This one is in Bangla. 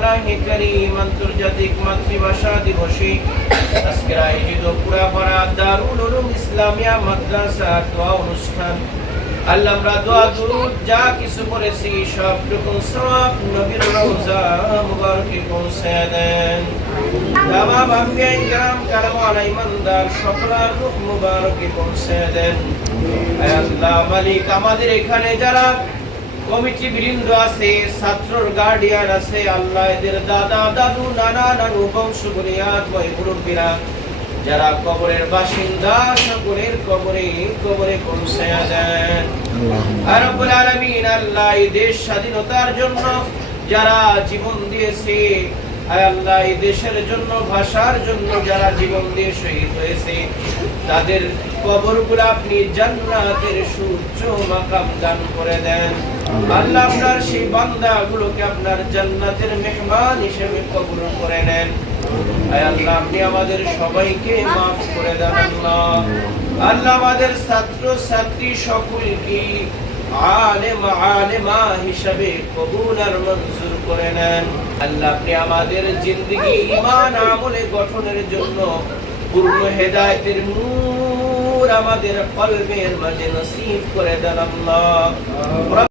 পনাহে কারীম আন্তর্জাতিক মাতৃভাষা দিবসে আজকের আয়োজিত পুরাপাড়া দারুল উলুম ইসলামিয়া মাদ্রাসা দোয়া অনুষ্ঠান, আল্লাহ আমরা দোয়া দুরূদ যা কিছু করেছি সবটুকু সওয়াব নবীর রওজা মুবারকে পৌঁছে দেন। তামাম আম্বিয়া ইকরাম কালামওয়ালা ইমানদার সকলের রূহ মুবারকে পৌঁছে দেন। হে আল্লাহ মালিক, আমাদের এখানে যারা কমিটি বৃন্দ আছে, ছাত্রর গার্ডিয়ান আছে, আল্লাহ এদের দাদা দাদু নানা নানু বংশ বুনিয়াদ ভাই মুরব্বীরা যারা কবরের বাসিন্দা সকলের কবরে কবরে পৌঁছে দেন। আর রব্বুল আলামিন আল্লাহ এই দেশ স্বাধীনতার জন্য যারা জীবন দিয়েছে, আয় আল্লাহ এই দেশের জন্য ভাষার জন্য যারা জীবন দিয়ে শহীদ হয়েছে তাদের কবরগুলো আপনি জান্নাতের সুউচ্চ মাকাম দান করে দেন। আল্লাহ আপনার সেই বান্দাগুলোকে আপনার জান্নাতের মেহমান হিসেবে কবুল করে নেন। আয় আল্লাহ আপনি আমাদের সবাইকে মাফ করে দেন। আল্লাহ আল্লাহ আমাদের ছাত্র ছাত্রী সকলকে আলেম আলেমা হিসাবে কবুল আর মঞ্জুর করে নেন। আল্লাহ আপনি আমাদের জিন্দেগি ঈমান আমলে গঠনের জন্য পূর্ণ হেদায়েতের নূর আমাদের কলবের মাঝে নসিব করে দেন। আল্লাহ